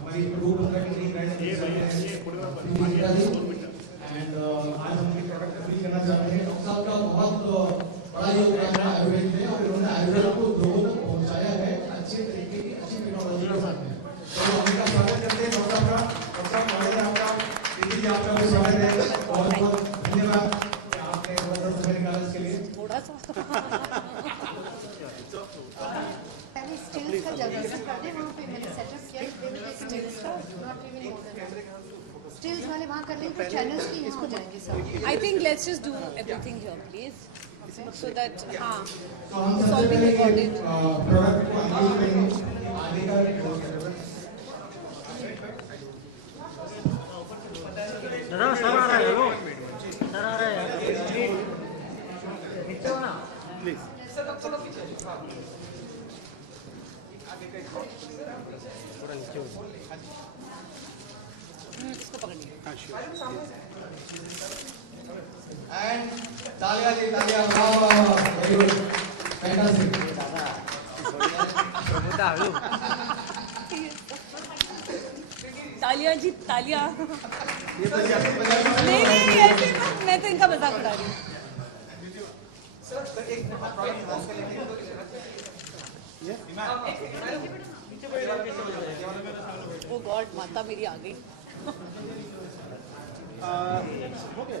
हमारी रूप मंत्रा की नई ब्रांड एंड आज हम अपनी प्रोडक्ट रिवील करना चाहते हैं। डॉक्टर साहब का बहुत बड़ा योगदान है आयुर्वेद में और उन्होंने आयुर्वेद को लोगों तक पहुंचाया है अच्छे तरीके की अच्छी टेक्नोलॉजी के साथ में। तो हम इनका स्वागत करते हैं डॉक्टर साहब का। डॉक्टर साहब स्वागत है आपका, दीदी जी आपका भी स्वागत है, बहुत बहुत धन्यवाद कि आपने थोड़ा सा समय निकाला इसके लिए। थोड़ा सा पहले स्टिल्स का जगह कर दे, वहाँ पे मैंने सेटअप किया स्टिल्स वाले वहाँ कर लें, फिर चैनल्स भी यहाँ हो जाएंगे सब। I think let's just do everything here, please, so that हाँ तो हम सबसे पहले प्रोडक्ट को अनवील करेंगे। आगे का दादा सर आ रहा है, लो सर आ रहा है, नीचे हो ना प्लीज। थोड़ा नीचे हो, इसको पकड़िए। एंड तालियां जी, तालियां, वाह वेरी गुड, फैंटास्टिक। तालियां जी, तालियां। नहीं ऐसे तो मैं तो इनका मजाक उड़ा रही हूँ। ओ गॉड, माता मेरी आ गई। Okay.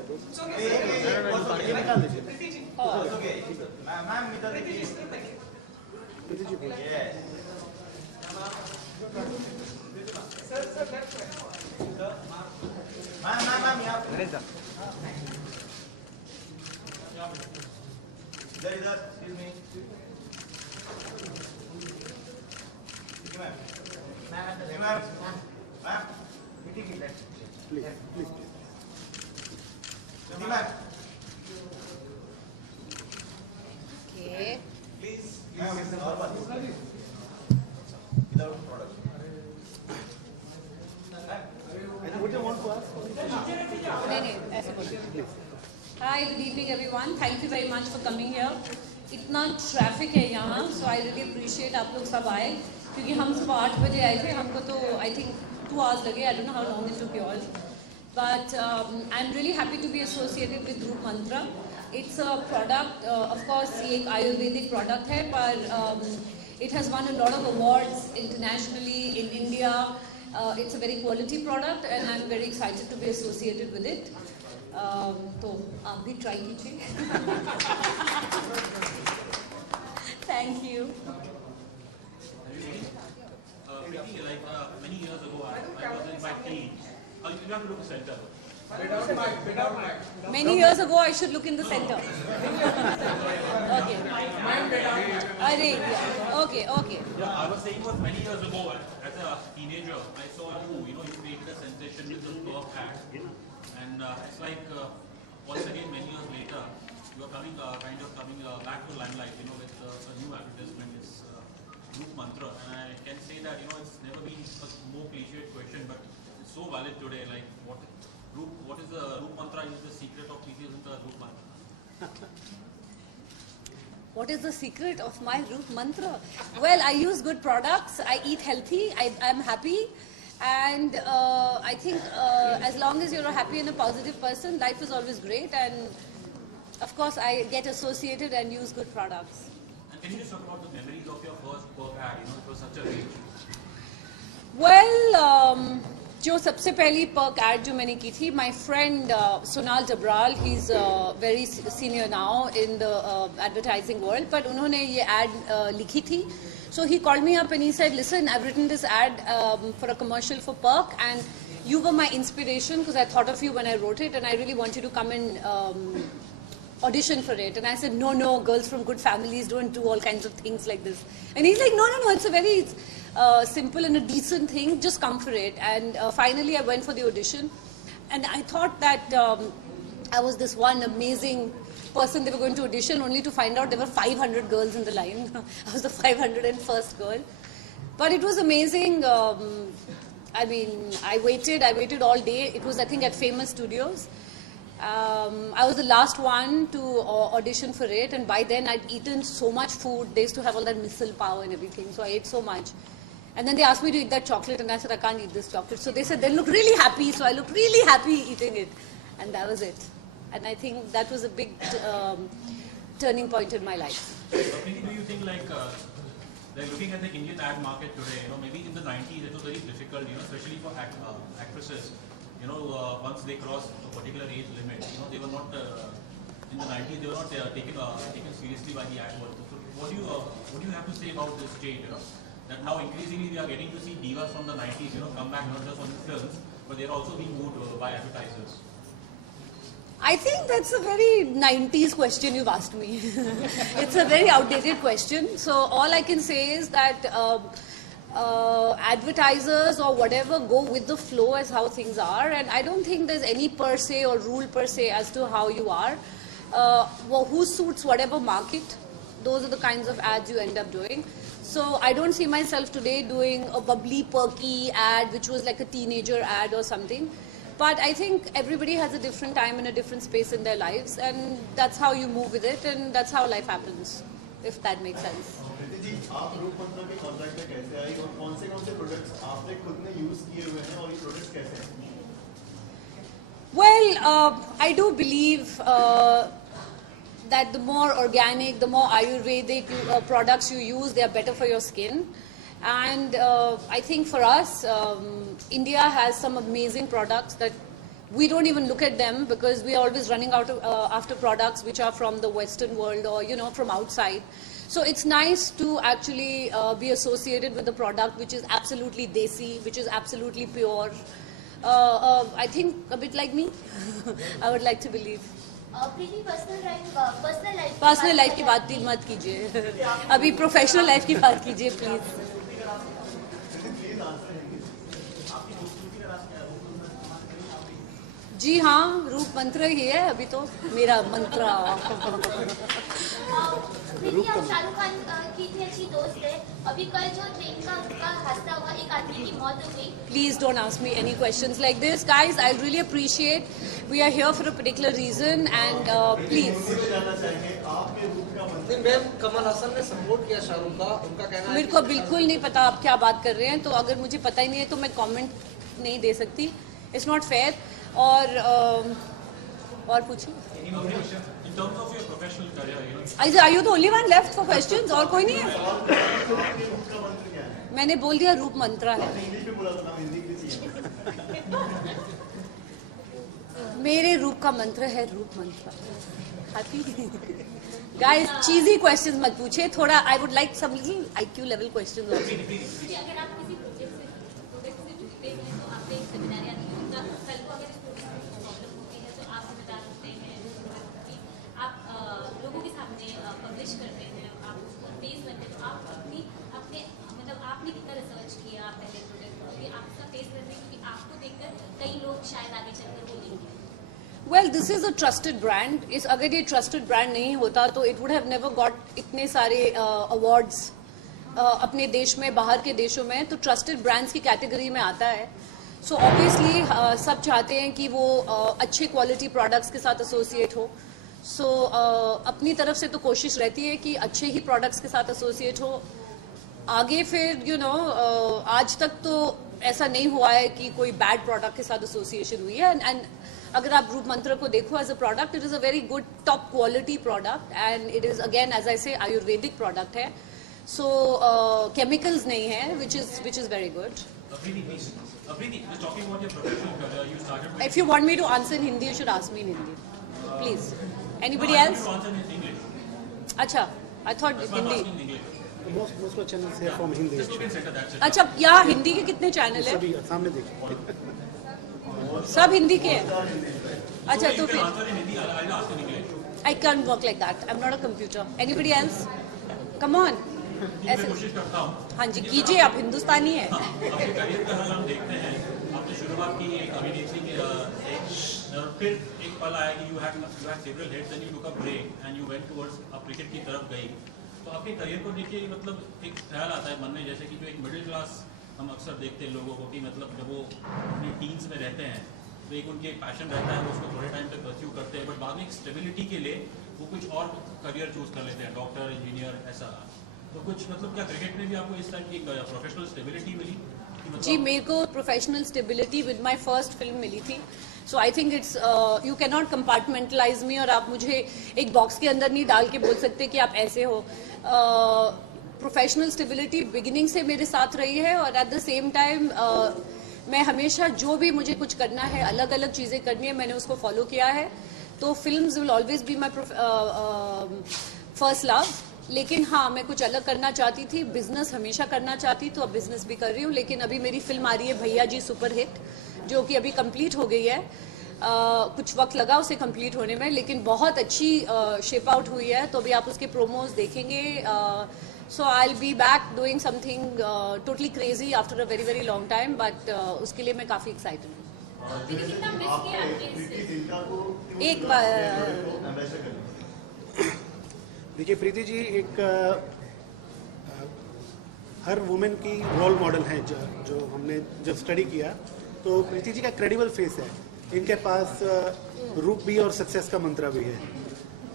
नहीं ऐसे बोलो। Hi, good evening everyone. Thank you very much for coming here. इतना ट्रैफिक है यहाँ, so I really appreciate आप लोग सब आए, क्योंकि हम सुबह 8 बजे आए थे, हमको तो I think 2 hours लगे. I don't know how long it took you all, but I'm really happy to be associated with Roop Mantra. It's a product, of course ये एक आयुर्वेदिक product है, पर it has won a lot of awards internationally in India. It's a very quality product and I'm very excited to be associated with it. तो आप भी try कीजिए. Thank you. Like many years ago, I was in my teens. You have to look center. Many years ago, I should look in the center. Okay. Arey, okay. I was saying was many years ago, as a teenager, I saw you created a sensation with the Burke ad. And it's like, once again, many years later, you are coming, coming back to limelight, with a new advertisement, is Roop Mantra. And I can say that, it's never been a more cliched question, but it's so valid today. Like, what is the Roop Mantra? Is the secret of PCs in the Roop Mantra? What is the secret of my Roop Mantra? Well, I use good products. I eat healthy. I'm happy. And I think as long as you're a happy and a positive person, life is always great. And of course, I get associated and use good products. And can you just talk about the memories of your first Burke ad? It was such a range. Well, जो सबसे पहली Perk add जो मैंने की थी, my friend Sonal Dabral, he's very senior now in the advertising world, but उन्होंने ये ad लिखी थी. So he called me up and he said, listen, I've written this ad for a commercial for Perk and you were my inspiration because I thought of you when I wrote it and I really want you to come and audition for it. And I said, no, girls from good families don't do all kinds of things like this. And he's like, no, it's a very simple and a decent thing, just come for it. And finally I went for the audition and I thought that I was this one amazing person they were going to audition, only to find out there were 500 girls in the line. I was the 501st girl. But it was amazing. I mean, I waited all day. It was, I think, at Famous Studios. I was the last one to audition for it, and by then I'd eaten so much food. They used to have all that missile power and everything, so I ate so much. And then they asked me to eat that chocolate, and I said, I can't eat this chocolate. So they said, they look really happy. So I looked really happy eating it. And that was it. And I think that was a big turning point in my life. Preeti, do you think like looking at the Indian ad market today, maybe in the 90s it was very difficult, especially for actresses, once they cross a particular age limit, they were not, in the 90s they were not taken seriously by the ad world. So what do you have to say about this change, that now increasingly we are getting to see divas from the 90s, come back not just on the films, but they're also being moved by advertisers? I think that's a very 90s question you've asked me. It's a very outdated question. So all I can say is that advertisers or whatever go with the flow as how things are, and I don't think there's any per se or rule per se as to how you are. Who suits whatever market, those are the kinds of ads you end up doing. So I don't see myself today doing a bubbly, perky ad which was like a teenager ad or something. But I think everybody has a different time and a different space in their lives, and that's how you move with it, and that's how life happens, if that makes sense. Preeti ji, आप रूप मंत्रा के contract में कैसे आई और कौन से products आपने खुद ने यूज किए हुए हैं और ये प्रोडक्ट्स कैसे हैं? Well, I do believe that the more organic, the more Ayurvedic products you use, they are better for your skin. And I think for us, India has some amazing products that we don't even look at them because we are always running out after products which are from the Western world or, from outside. So it's nice to actually be associated with a product which is absolutely desi, which is absolutely pure. I think a bit like me, I would like to believe. Preeti personal life की बात मत कीजिए, अभी professional life की बात कीजिए please. जी हाँ, रूप मंत्र ही है अभी तो मेरा मंत्र. प्रीति, आप शाहरुख खान की इतनी अच्छी दोस्त है, अभी कल जो ट्रेन का हादसा हुआ, एक आदमी की मौत हो गई. Please don't ask me any questions like this, guys. I really appreciate. We are here for a particular reason, and please. Ma'am, Kamal Haasan ने सपोर्ट किया शाहरुख का, उनका कहना है मेरे को बिल्कुल नहीं पता आप क्या बात कर रहे हैं, तो अगर मुझे पता ही नहीं है तो मैं कमेंट नहीं दे सकती. It's not fair. और पूछिए. In terms of your professional career, Are you the only one left for questions? और कोई नहीं है? मैंने बोल दिया रूप मंत्रा है. मेरे रूप का मंत्र है रूप मंत्रा. Happy? Guys, cheesy questions मत पूछिए. थोड़ा I would like some little IQ level questions also. अगर आप किसी प्रोजेक्ट से जुड़ते हैं तो आपने एक सेमिनार या कल को अगर प्रॉब्लम होती है तो आप बता सकते हैं आप लोगों के सामने पब्लिश करते हैं, आप उसको फेस करते हैं, तो आप अपने आपने कितना रिसर्च किया पहले प्रोडक्ट को कि आप उसका फेस करते हैं, क्योंकि आपको देखकर कई लोग शायद आगे चलकर बोलेंगे. Well, this is a trusted brand. अगर ये trusted brand नहीं होता तो it would have never got इतने सारे awards अपने देश में, बाहर के देशों में. तो trusted brands की कैटेगरी में आता है. So obviously सब चाहते हैं कि वो अच्छे क्वालिटी प्रोडक्ट्स के साथ एसोसिएट हो. So अपनी तरफ से तो कोशिश रहती है कि अच्छे ही प्रोडक्ट्स के साथ एसोसिएट हो. आगे फिर आज तक तो ऐसा नहीं हुआ है कि कोई बैड प्रोडक्ट के साथ एसोसिएशन हुई है. एंड अगर आप रूप मंत्र को देखो as a product, it is a very good top quality product and it is again as I say ayurvedic product है. सो केमिकल्स नहीं है, which is very good. just talking about your professional career, you started with... If you want me to answer in Hindi, you should ask me in Hindi. Please. Anybody No, I else? want to answer in English. अच्छा, I thought That's why I'm Hindi. asking in English. Most of channels here from Hindi. Just look in center, that's it. अच्छा, यहाँ हिंदी के कितने channel है? सभी सामने देखिए. सब हिंदी के हैं. अच्छा, So तो you can फिर answer in Hindi, I'll ask in English. I can't work like that. I'm not a computer. Anybody else? Come on. मैं ऐसे कोशिश करता हूँ. हाँ जी कीजिए, आप हिंदुस्तानी है. आपके करियर का अगर हम देखते हैं, आपने शुरुआत की एक अभिनेत्री के और फिर एक पल आया कि you had several hits and you took a break and you went towards cricket की तरफ गई. तो आपके करियर को देखिए, मतलब एक ख्याल आता है मन में, जैसे कि जो एक मिडिल क्लास हम अक्सर देखते हैं लोगों को कि मतलब जब वो अपनी टीन्स में रहते हैं तो एक उनके पैशन रहता है, वो उसको थोड़े टाइम तक परस्यू करते हैं, बट बाद में एक स्टेबिलिटी के लिए वो कुछ और करियर चूज कर लेते हैं, डॉक्टर, इंजीनियर, ऐसा. तो कुछ मतलब क्या क्रिकेट में भी आपको इस टाइप की प्रोफेशनल स्टेबिलिटी मिली कि मतलब जी, मेरे को professional stability with my first film मिली थी. So I think it's you can not compartmentalize me, और आप मुझे एक बॉक्स के अंदर नहीं डाल के बोल सकते कि आप ऐसे हो. प्रोफेशनल स्टेबिलिटी बिगिनिंग से मेरे साथ रही है, और एट द सेम टाइम मैं हमेशा जो भी मुझे कुछ करना है, अलग अलग चीज़ें करनी है, मैंने उसको फॉलो किया है. तो films will always be my first love. लेकिन हाँ, मैं कुछ अलग करना चाहती थी, बिजनेस हमेशा करना चाहती, तो अब बिजनेस भी कर रही हूँ. लेकिन अभी मेरी फिल्म आ रही है भैया जी सुपर हिट, जो कि अभी कंप्लीट हो गई है. कुछ वक्त लगा उसे कंप्लीट होने में, लेकिन बहुत अच्छी शेप आउट हुई है. तो अभी आप उसके प्रोमोज देखेंगे. So I will be back doing something totally crazy after a very very long time, but उसके लिए मैं काफ़ी एक्साइटेड हूँ. दीदी कितना मिस किया आपने प्रीति इससे? जिंटा को एक बार एम्बेसडर करना. देखिए प्रीति जी एक हर वुमेन की रोल मॉडल है, जो हमने जब स्टडी किया तो प्रीति जी का क्रेडिबल फेस है. इनके पास रूप भी और सक्सेस का मंत्रा भी है.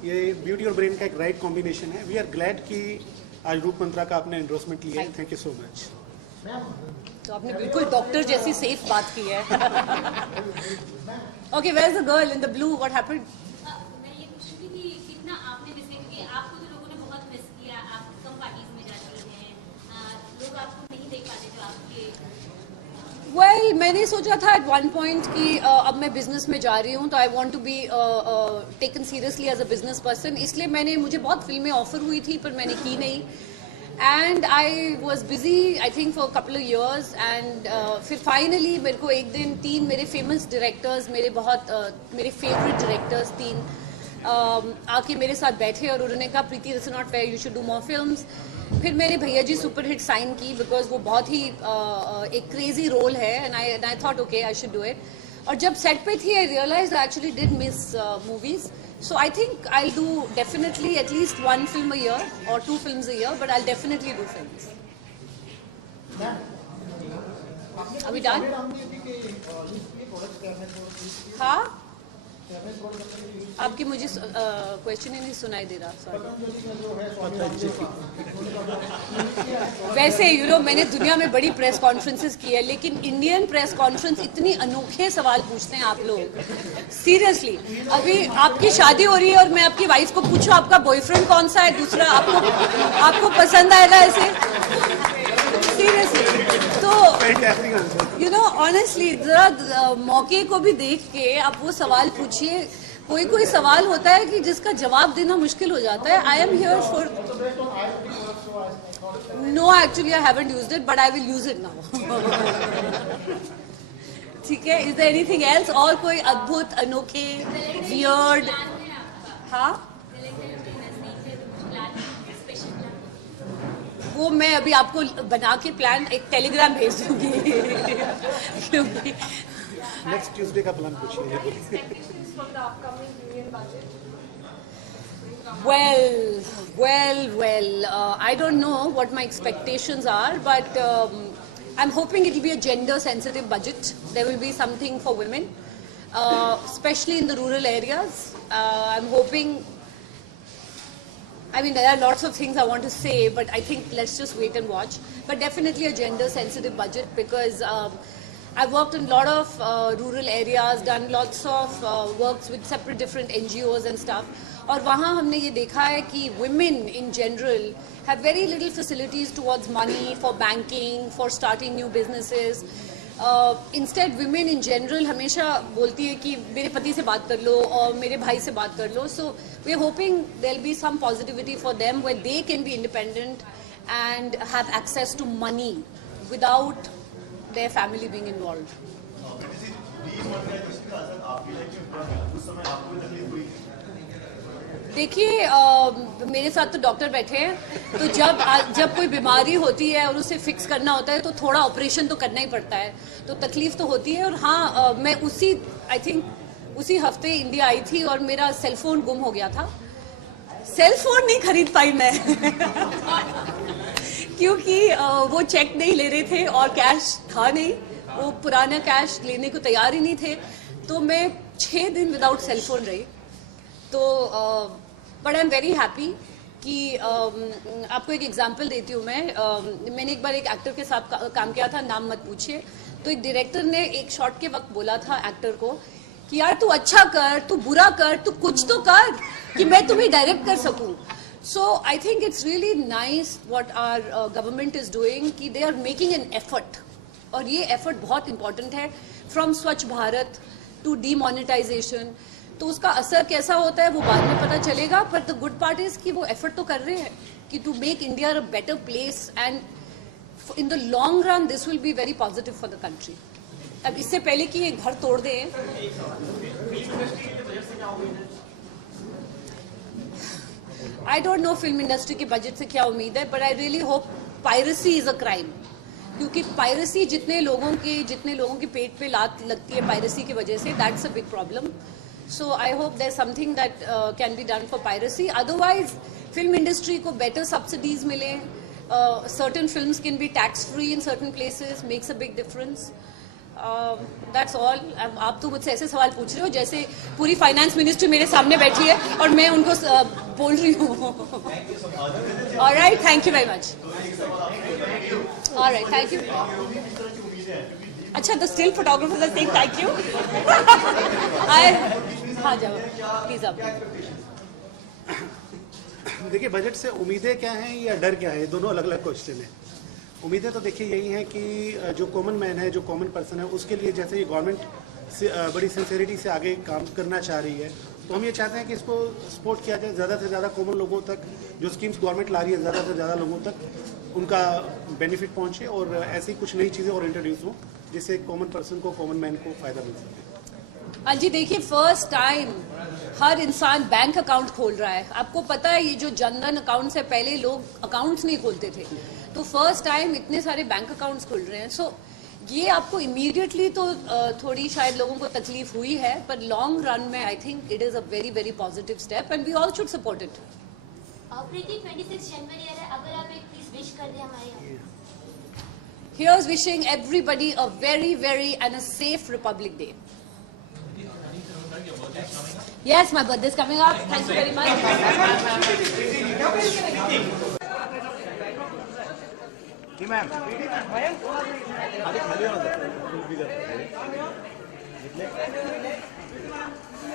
ये ब्यूटी और ब्रेन का एक राइट कॉम्बिनेशन है. वी आर ग्लैड कि आज रूप मंत्रा का आपने एंडोर्समेंट लिया है. Thank you so much. तो आपने बिल्कुल डॉक्टर जैसी सेफ बात की है. Okay, where is the girl in the blue? What happened? मैं ये पूछ रही थी कि कितना आपने मिस किया, क्योंकि आपको तो लोगों ने बहुत मिस किया. आप कम पार्टीज में जाती हैं, लोग आपको नहीं देख पाते जो आपके. वेल, मैंने सोचा था एट वन पॉइंट कि अब मैं बिजनेस में जा रही हूँ, तो I want to be taken seriously as a business person. इसलिए मुझे बहुत फिल्में ऑफर हुई थी, पर मैंने की नहीं. And I was busy I think for couple of years. And फिर फाइनली मेरे को एक दिन 3 मेरे फेमस डायरेक्टर्स, मेरे फेवरेट डायरेक्टर्स 3 आके मेरे साथ बैठे, और उन्होंने कहा Preeti this is not fair, you should do more films. फिर मैंने Bhaiyya ji super hit sign की, बिकॉज वो बहुत ही एक क्रेजी रोल है. And I thought okay I should do it. और जब सेट पे थी I realise I actually did miss movies. So I think I'll do definitely at least 1 film a year or 2 films a year, but I'll definitely do films. Are we done? हाँ? आपकी मुझे question ही नहीं सुनाई दे रहा. वैसे मैंने दुनिया में बड़ी प्रेस कॉन्फ्रेंसेस की है, लेकिन इंडियन प्रेस कॉन्फ्रेंस इतनी अनोखे सवाल पूछते हैं आप लोग. सीरियसली, अभी आपकी शादी हो रही है और मैं आपकी वाइफ को पूछूं आपका बॉयफ्रेंड कौन सा है, दूसरा आपको पसंद आएगा ऐसे? सीरियसली. तो ऑनेस्टली जरा मौके को भी देख के आप वो सवाल पूछिए. कोई सवाल होता है कि जिसका जवाब देना मुश्किल हो जाता है. I am here for. No, actually I haven't used it, but I will use it now. ठीक है. Is there anything else? और कोई अद्भुत, अनोखे, वियर्ड? हाँ, वो मैं अभी आपको बना के प्लान एक टेलीग्राम भेज दूंगी. क्योंकि नेक्स्ट ट्यूसडे का प्लान पूछिए. Well, I don't know what my expectations are, but I'm hoping it will be a gender-sensitive budget. There will be something for women, especially in the rural areas. I'm hoping. I mean, there are lots of things I want to say, but I think let's just wait and watch. But definitely a gender-sensitive budget, because I've worked in a lot of rural areas, done lots of works with separate different NGOs and stuff. और वहाँ हमने ये देखा है कि women in general have very little facilities towards money, for banking, for starting new businesses. Instead, women in general हमेशा बोलती है कि मेरे पति से बात कर लो और मेरे भाई से बात कर लो. So we are hoping there'll be some positivity for them where they can be independent and have access to money without their family being involved. देखिए, मेरे साथ तो डॉक्टर बैठे हैं, तो जब कोई बीमारी होती है और उसे फिक्स करना होता है तो थोड़ा ऑपरेशन तो करना ही पड़ता है. तो तकलीफ तो होती है. और हाँ, मैं उसी हफ्ते इंडिया आई थी और मेरा सेलफोन गुम हो गया था. सेलफोन नहीं खरीद पाई मैं क्योंकि वो चेक नहीं ले रहे थे और कैश था नहीं. वो पुराना कैश लेने को तैयार ही नहीं थे. तो मैं 6 दिन विदाउट सेलफोन रही. तो but I am very happy कि आपको एक एग्जांपल देती हूँ मैं। मैंने एक बार एक एक्टर के साथ काम किया था, नाम मत पूछिए। तो एक डायरेक्टर ने एक शॉट के वक्त बोला था एक्टर को कि यार तू अच्छा कर, तू बुरा कर, तू कुछ तो कर कि मैं तुम्हें डायरेक्ट कर सकूं। So I think it's really nice what our government is doing कि they are making an effort, और ये एफर्ट बहुत इंपॉर्टेंट है। फ्रॉम स्वच्छ भारत टू डीमोनेटाइजेशन, तो उसका असर कैसा होता है वो बाद में पता चलेगा, पर द गुड पार्ट इज कि वो एफर्ट तो कर रहे हैं कि to make India a better place, and in the long run this will be very positive for the country. अब इससे पहले कि ये घर तोड़ दें, I don't know film industry के बजट से क्या उम्मीद है, but I really hope piracy is a crime, क्योंकि पायरेसी जितने लोगों के पेट पे लात लगती है पायरेसी की वजह से, that's a big problem. So I hope there something that can be done for piracy. Otherwise film industry को बेटर सब्सिडीज मिले, certain films can be tax free in certain places, makes a big difference. That's all. आप तो मुझसे ऐसे सवाल पूछ रहे हो जैसे पूरी फाइनेंस मिनिस्ट्री मेरे सामने बैठी है और मैं उनको बोल रही हूँ। Alright, thank you very much. Alright, thank you. अच्छा, the still photographers are saying thank you. हाँ जाओ प्लीज। आप देखिए, बजट से उम्मीदें क्या हैं या डर क्या है, ये दोनों अलग अलग क्वेश्चन है। उम्मीदें तो देखिए यही हैं कि जो कॉमन मैन है, जो कॉमन पर्सन है, उसके लिए जैसे ये गवर्नमेंट बड़ी सिंसेरिटी से आगे काम करना चाह रही है, तो हम ये चाहते हैं कि इसको सपोर्ट किया जाए, ज़्यादा से ज़्यादा कॉमन लोगों तक जो स्कीम्स गवर्नमेंट ला रही है, ज़्यादा से ज़्यादा लोगों तक उनका बेनिफिट पहुंचे और ऐसी कुछ नई चीज़ें और इंट्रोड्यूस हों जिससे कॉमन पर्सन को, कॉमन मैन को फ़ायदा मिल सके। हाँ जी, देखिए फर्स्ट टाइम हर इंसान बैंक अकाउंट खोल रहा है। आपको पता है ये जो जनधन अकाउंट से पहले लोग अकाउंट्स नहीं खोलते थे, तो फर्स्ट टाइम इतने सारे बैंक अकाउंट्स खुल रहे हैं। सो ये आपको इमीडिएटली तो थोड़ी शायद लोगों को तकलीफ हुई है, पर लॉन्ग रन में I think it is a very very positive step and we all should support it. Preeti, 26 जनवरी है, अगर आप एक प्लीज विश कर दें हमारे यहाँ। Here's wishing everybody a very very and a safe Republic Day. Yes, my birthday is coming up. Thank you very much. जी मैम।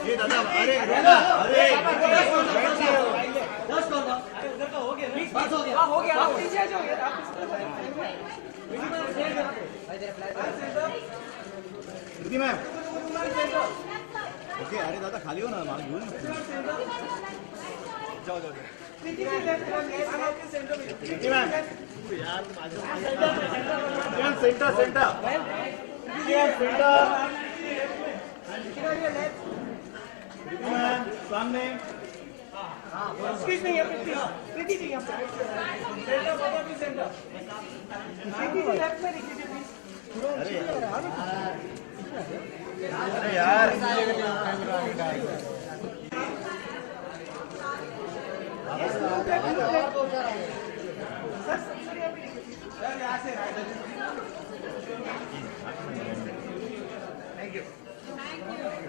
ये दादा, अरे अरे मैम। ओके, अरे दादा खाली हो ना, मार घेऊन जाओ जाओ। मैम सेंटर सेंटर सामने। प्रीति जी अरे यार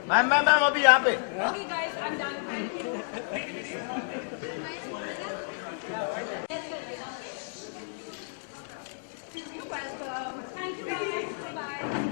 मैम मैम मैम अभी यहाँ पे। Okay guys, I'm done. You're welcome. Thank you guys. Bye.